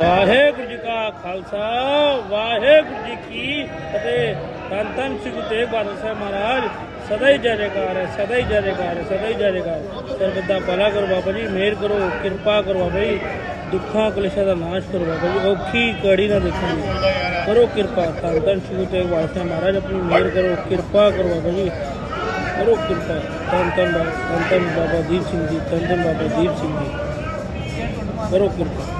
ਵਾਹਿਗੁਰੂ ਜੀ ਕਾ ਖਾਲਸਾ, ਵਾਹਿਗੁਰੂ ਜੀ ਕੀ ਫਤਿਹ। ਧੰਨ ਧੰਨ ਸ੍ਰੀ ਗੁਰੂ ਤੇਗ ਬਹਾਦਰ ਸਾਹਿਬ ਮਹਾਰਾਜ, ਸਦਾ ਹੀ ਜੈ ਜੈਕਾਰ ਹੈ, ਸਦਾ ਹੀ ਜੈ ਜੈਕਾਰ ਹੈ, ਸਦਾ ਹੀ ਜੈ ਜੈਕਾਰ ਸਰਬਤ ਦਾ ਭਲਾ ਕਰੋ ਬਾਬਾ ਜੀ, ਮਿਹਰ ਕਰੋ, ਕਿਰਪਾ ਕਰੋ ਬਾਬਾ ਜੀ, ਦੁੱਖਾਂ, ਕਲੇਸ਼ਾਂ ਦਾ ਨਾਸ਼ ਕਰੋ ਬਾਬਾ ਜੀ, ਔਖੀ ਕੜੀ ਨਾ ਦੇਖਾਂਗੇ ਕਰੋ ਕਿਰਪਾ, ਧੰਨ ਧੰਨ ਸ੍ਰੀ ਗੁਰੂ ਤੇਗ ਬਹਾਦਰ ਸਾਹਿਬ ਮਹਾਰਾਜ, ਆਪਣੀ ਮਿਹਰ ਕਰੋ, ਕਿਰਪਾ ਕਰੋ ਬਾਬਾ ਜੀ। ਕਰੋ ਕਿਰਪਾ, ਧੰਨ ਧੰਨ ਬਾਬਾ ਬਾਬਾ ਦੀਪ ਸਿੰਘ ਜੀ, ਧੰਨ ਧੰਨ ਬਾਬਾ ਦੀਪ ਸਿੰਘ ਜੀ। ਕਰੋ ਕਿਰਪਾ।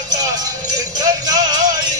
माता विठ्ठल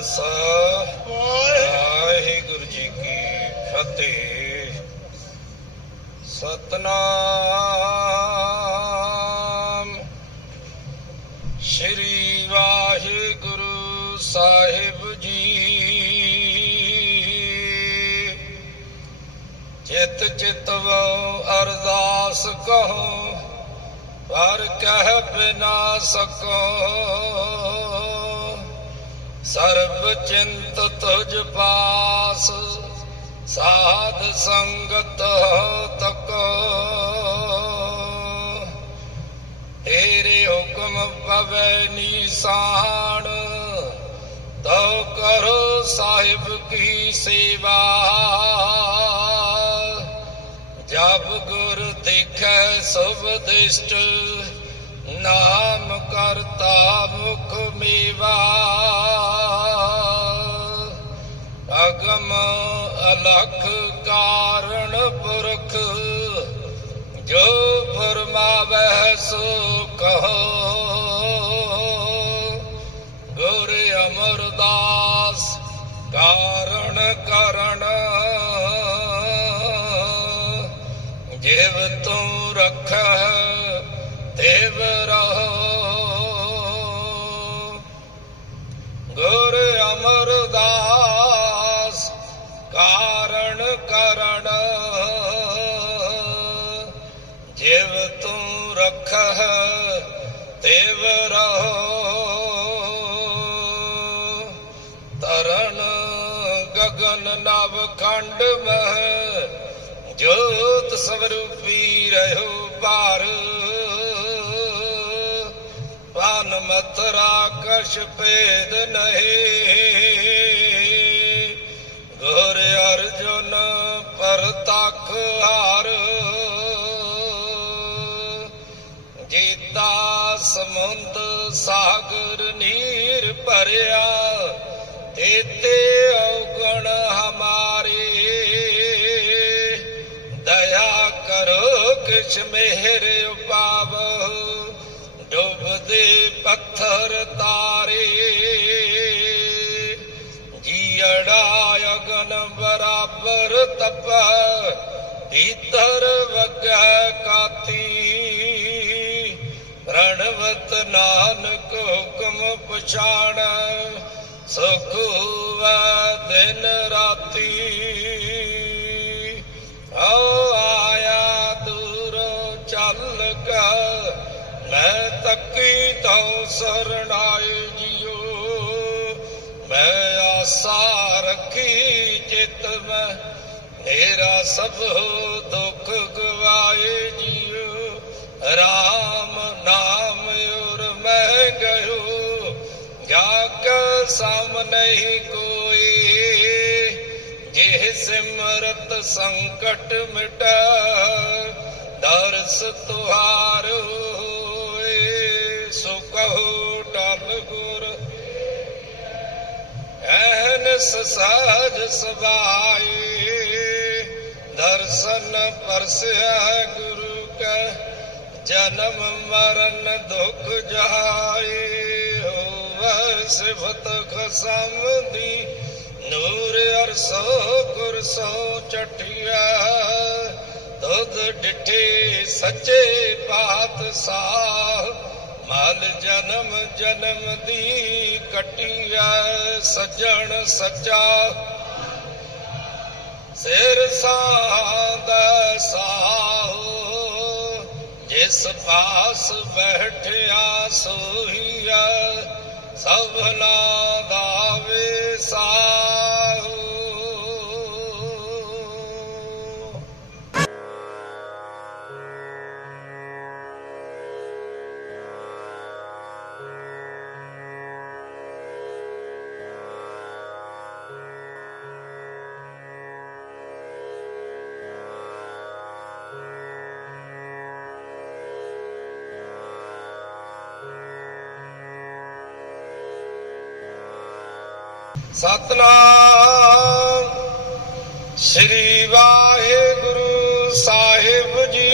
ਖਾਲਸਾ। ਵਾਹਿਗੁਰੂ ਜੀ ਕੀ ਫਤਿਹ। ਸਤਨਾਮ। ਸ਼੍ਰੀ ਵਾਹਿਗੁਰੂ ਸਾਹਿਬ ਜੀ। ਚਿਤ ਚਿਤਵ ਅਰਦਾਸ ਕਹੋ, ਪਰ ਕਹਿ ਬਿਨਾ ਸਕੋ। ਸਰਬ ਚਿੰਤ ਤੁਜ ਪਾਸ, ਸਾਧ ਸੰਗਤ ਤਕ। ਤੇਰੇ ਹੁਕਮ ਪਵੈ ਨੀਸਾਨ ਤੋ ਕਰੋ ਸਾਹਿਬ ਕੀ ਸੇਵਾ। ਜਬ ਗੁਰ ਦੇਖੈ ਸੁਭ ਦਿਸ਼ਟ, ਨਾਮ ਕਰਤਾ ਮੁਖ ਮੇਵਾ। ਅਗਮ ਅਲਖ ਕਾਰਣ ਪੁਰਖ, ਜੋ ਫਰਮਾਵੈ ਸੋ ਕਹੋ। ਗੁਰ ਅਮਰਦਾਸ ਕਾਰਣ ਕਰਣ ਜਿਵ ਤੂੰ ਰਖੈ ਦੇਵ ਨਵ ਖੰਡ ਮਹਿ, ਜੋਤ ਸਵਰੂਪੀ ਰਹਿਓ ਭਾਰ। ਪਾਨ ਮਤਰਾ ਕਛ ਭੇਦ ਨਹੀਂ। ਗੁਰ ਅਰਜੁਨ ਪਰਤਖ ਹਾਰ। ਬਰਾਬਰ ਤਪ ਭੀਤਰ ਵਗੈ ਕਾਤੀ ਰਣਵਤ ਨਾਨਕ ਹੁਕਮ ਪਛਾਣ, ਸੁਖ ਹੋਵੈ ਦਿਨ ਰਾਤੀ। ਕਾਤੀ ਓ ਆਇਆ ਦੂਰੋਂ ਚੱਲ ਕਾ, ਮੈਂ ਤੱਕੀ ਤਉ ਸਰਣਾਏ ਮੇਰਾ ਸਭ ਦੁੱਖ ਗਵਾਏ ਜਿਉ ਰਾਮ ਨਾਮ ਉਰ ਮੈਂ ਗਇਓ। ਜਾ ਕੇ ਨਹੀਂ ਕੋਈ, ਜਿਹ ਸਿਮਰਤ ਸੰਕਟ ਮਿਟੈ, ਦਰਸ ਤੁਹਾਰ ਹੋਏ। ਸੋ ਕਹੋ ਟਲ ਗੁਰ, ਐਨਸ ਸਾਜ ਸਬਾਏ ਦਰਸ਼ਨ ਪਰਸਿਆ ਗੁਰੂ ਕੈ, ਜਨਮ ਮਰਨ ਦੁਖ ਜਾਏ ਹੋਵੈ ਸਿਫਤ ਖਸਮ ਦੀ ਨੂਰ ਅਰਸੋ ਕੁਰਸੋ ਚਟਿਆ ਦੁੱਧ ਡਿਠੇ ਸੱਚੇ ਪਾਤਸ਼ਾਹ, ਮਲ ਜਨਮ ਜਨਮ ਦੀ ਕਟਿਆ ਸੱਜਣ ਸੱਚਾ ਸਿਰ ਸਾਦਾ ਸਾਹੋ ਜਿਸ ਪਾਸ ਬੈਠਿਆ ਸੋਹੀਆ ਸਭਨਾ ਸਤਨਾਮ। ਸ੍ਰੀ ਵਾਹਿਗੁਰੂ ਸਾਹਿਬ ਜੀ।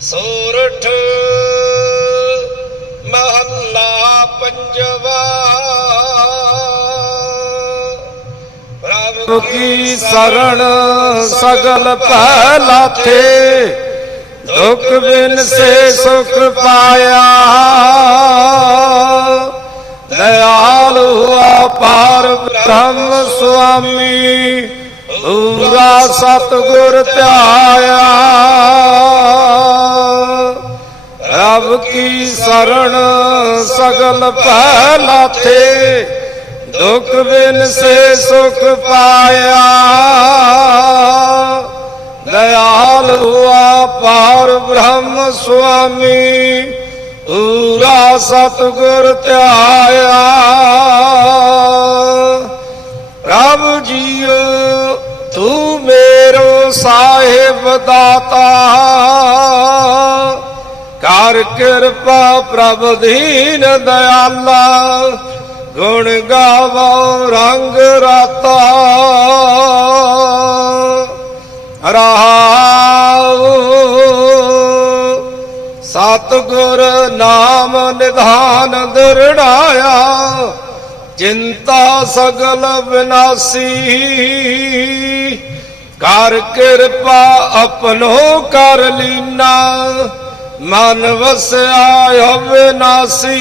ਸੋਰਠ ਮਹੱਲਾ ਪੰਜਵਾ। ਪ੍ਰਭ ਕੀ ਸਰਣ ਸਗਲ ਭੈ ਲਾਥੇ ਦੁਖ ਬਿਨ ਸੇ ਸੁਖ ਪਾਇਆ। ਦਇਆਲ ਹੁਆ ਪਾਰ ਬ੍ਰਹਮ ਸੁਆਮੀ ਪੂਰਾ ਸਤਗੁਰ ਧਿਆਇਆ। ਰਬ ਕੀ ਸਰਣ ਸਗਲ ਭੈ ਲਾਥੇ ਦੁਖ ਬਿਨ ਸੇ ਸੁਖ ਪਾਇਆ। ਦਇਆਲ ਹੁਆ ਪਾਰ ਬ੍ਰਹਮ ਸੁਆਮੀ, ਪੂਰਾ ਸਤਗੁਰ ਧਿਆਇਆ। ਪ੍ਰਭ ਜੀਓ, ਤੂੰ ਮੇਰੋ ਸਾਹਿਬ ਦਾਤਾ। ਕਰ ਕਿਰਪਾ ਪ੍ਰਭ ਦੀਨ ਦਇਆਲਾ, ਗੁਣ ਗਾਵੋ ਰੰਗ ਰਾਤਾ। ਰਹਾਉ। ਸਤਗੁਰ ਨਾਮ ਨਿਧਾਨ ਦਰੜਾਇਆ, ਚਿੰਤਾ ਸਗਲ ਵਿਨਾਸੀ। ਕਰ ਕਿਰਪਾ ਆਪਣੋ ਕਰ ਲੀਨਾ, ਮਨ ਵਸਿਆ ਅਵਿਨਾਸੀ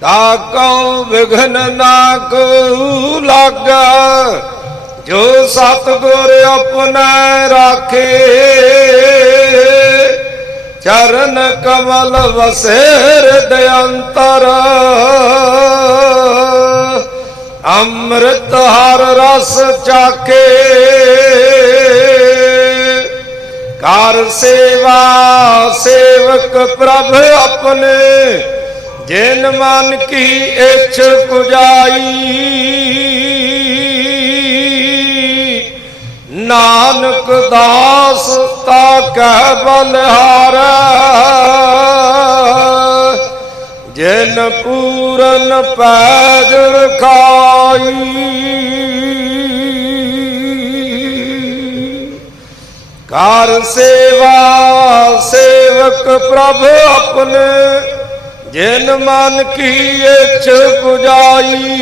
ਤਾ ਕਉ ਵਿਘਨ ਨਾ ਕੋ ਲਾਗਾ ਜੋ ਸਤਗੁਰ ਆਪਣਾ ਰਾਖੇ, ਚਰਨ ਕਮਲ ਵਸੇ ਹਿਰਦਿ ਅੰਤਰ। ਅੰਮ੍ਰਿਤ ਹਰ ਰਸ ਚਾਕੇ ਕਰ ਸੇਵਾ ਸੇਵਕ ਪ੍ਰਭ ਆਪਣੇ, ਜਿਨ ਮਨ ਕੀ ਇੱਛ ਪੁਜਾਈ। ਨਾਨਕ ਦਾਸ ਤਾ ਕਹਿ ਬਲਿਹਾਰੈ ਜਿਨ ਪੂਰਨ ਪੈਜ ਰਖਾਈ ਕਰ ਸੇਵਾ ਸੇਵਕ ਪ੍ਰਭ ਆਪਣੇ ਜਿਨ ਮਨ ਕੀ ਇੱਛ ਪੁਜਾਈ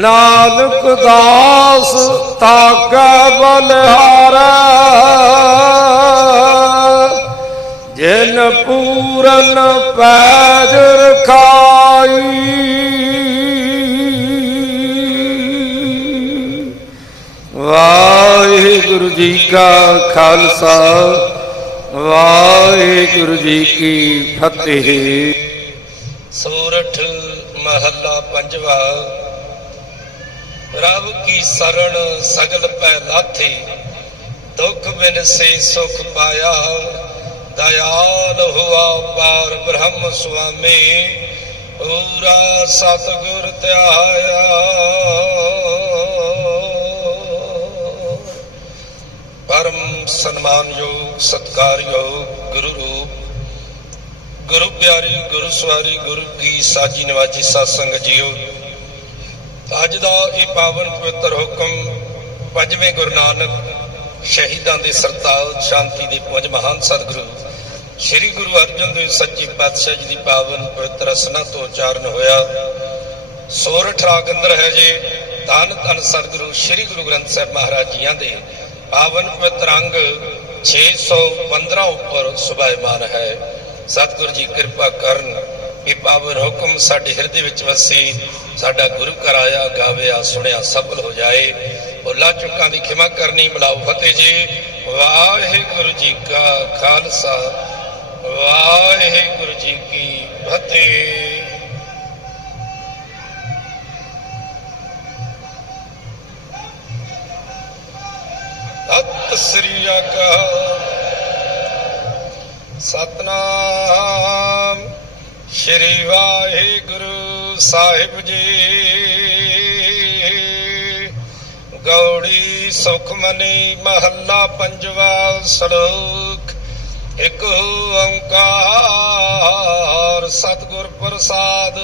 ਨਾਨਕ ਦਾਸ ਤਾਕਾ ਬਲਿਹਾਰਾ। ਜਿਨ ਪੂਰਨ ਪੈਜ ਰਖਾਈ। ਵਾਹਿਗੁਰੂ ਜੀ ਕਾ ਖਾਲਸਾ, ਵਾਹਿਗੁਰੂ ਜੀ ਕੀ ਫਤਿਹ। ਸੂਰਠ ਮਹੱਲਾ ਪੰਜਵਾ ਪ੍ਰਭ ਕੀ ਸਰਣ ਸਗਲ ਪੈ ਲਾਥੀ, ਦੁਖ ਬਿਨ ਸੇ ਸੁਖ ਪਾਇਆ। ਦਇਆਲ ਹੁਆ ਪਾਰ ਬ੍ਰਹਮ ਸੁਆਮੀ, ਪੂਰਾ ਸਤਿਗੁਰ ਧਿਆਇਆ ਪਰਮ ਸਨਮਾਨਯੋਗ, ਸਤਕਾਰਯੋਗ ਗੁਰੂ ਰੂਪ, ਗੁਰੂ ਪਿਆਰੀ, ਗੁਰੂ ਸਵਾਰੀ, ਗੁਰੂ ਕੀ ਸਾਜੀ ਨਵਾਜੀ ਸਾਧ ਸੰਗਤ ਜੀਓ। ਅੱਜ ਦਾ ਇਹ ਪਾਵਨ ਪਵਿੱਤਰ ਹੁਕਮ ਪੰਜਵੇਂ ਗੁਰੂ ਨਾਨਕ ਸ਼ਹੀਦਾਂ ਦੇ ਸਰਤਾਜ ਸ਼ਾਂਤੀ ਦੇ ਪੁੰਜ ਮਹਾਨ ਸਤਿਗੁਰੂ ਸ੍ਰੀ ਗੁਰੂ ਅਰਜਨ ਦੇਵ ਸੱਚੇ ਪਾਤਸ਼ਾਹ ਜੀ ਦੀ ਪਾਵਨ ਪਵਿੱਤਰ ਰਸਨਾ ਤੋਂ ਉਚਾਰਨ ਹੋਇਆ। ਸੋਰਠ ਰਾਗ ਅੰਦਰ ਹੈ ਜੇ, ਧੰਨ ਧੰਨ ਸਤਿਗੁਰੂ ਸ੍ਰੀ ਗੁਰੂ ਗ੍ਰੰਥ ਸਾਹਿਬ ਮਹਾਰਾਜ ਜੀਆਂ ਦੇ ਪਾਵਨ ਪਵਿੱਤਰ ਅੰਗ 615 ਉੱਪਰ ਸੁਭਾਇਮਾਨ ਹੈ। ਸਤਿਗੁਰੂ ਜੀ ਕਿਰਪਾ ਕਰਨ ਇਹ ਪਾਵਨ ਹੁਕਮ ਸਾਡੇ ਹਿਰਦੇ ਵਿੱਚ ਵਸੇ, ਸਾਡਾ ਗੁਰੂ ਘਰ ਆਇਆ, ਗਾਵਿਆ, ਸੁਣਿਆ ਸਫਲ ਹੋ ਜਾਏ। ਭੁੱਲਾਂ ਚੁੱਕਾਂ ਦੀ ਖਿਮਾ ਕਰਨੀ, ਮਿਲਾਓ ਫਤਿਹ ਜੀ। ਵਾਹਿਗੁਰੂ ਜੀ ਕਾ ਖਾਲਸਾ, ਵਾਹਿਗੁਰੂ ਜੀ ਕੀ ਫਤਿਹ। ਸਤਿ ਸ੍ਰੀ ਅਕਾਲ। ਸਤਨਾਮ। ਸ਼੍ਰੀ ਵਾਹਿਗੁਰੂ ਸਾਹਿਬ ਜੀ। ਗੌੜੀ ਸੁਖਮਨੀ ਮਹੱਲਾ ਪੰਜਵਾ ਸ਼ਲੋਕ। ਇੱਕ ਓੰਕਾਰ ਸਤਿਗੁਰ ਪ੍ਰਸਾਦ।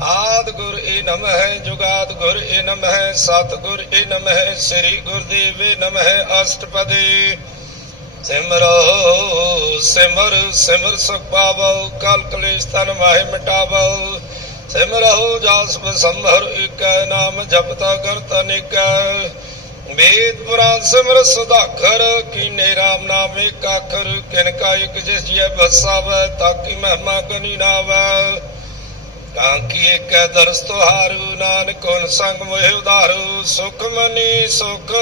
ਆਦ ਗੁਰ ਏ ਨਮਹਿ ਜੁਗਾਦ ਗੁਰ ਏ ਨਮਹਿ ਸਤਿਗੁਰ ਏ ਨਮਹਿ ਸ੍ਰੀ ਗੁਰਦੇਵੇ ਨਮਹਿ ਅਸ਼ਟਪਦੀ। ਸਿਮਰੋ, ਸਿਮਰ ਸਿਮਰ ਸੁਖ ਪਾਵੋ, ਕਲ ਕਲੇਸ਼ ਤਨ ਮਾਹਿ ਮਿਟਾਵੋ। ਸਿਮਰੋ ਜਾਸ ਬਸੰਭਰ ਇਕੈ ਨਾਮ ਜਪਤਾ ਕਰਤ ਅਨੇਕੈ ਵੇਦ ਪੁਰਾਨ ਸਿਮਰ ਸੁਧਾਖਰ, ਕੀਨੇ ਰਾਮ ਨਾਮ ਏਕ ਅੱਖਰ ਕਿਨ ਕਾ ਇਕ ਜਿਸ ਜੀਐ ਬਸਾਵੈ ਤਾਕੀ ਮਹਿਮਾ ਗਨੀ ਨਾਵੈ। ਕਾਂਕੀ ਇਕ ਦਰਸ ਤੁਹਾਰੂ, ਨਾਨਕ ਹੁਨ ਸੰਗ ਮੋਹਿ ਉਧਾਰੂ, ਸੁਖ ਮਨੀ ਸੁਖ।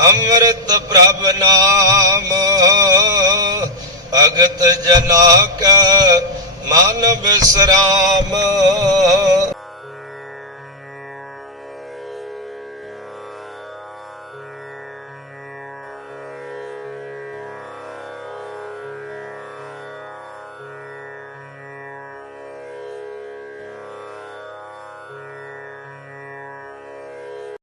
ਅੰਮ੍ਰਿਤ ਪ੍ਰਭ ਨਾਮ ਭਗਤ ਜਨਾ ਕਾ ਮਨ ਬਿਸਰਾਮ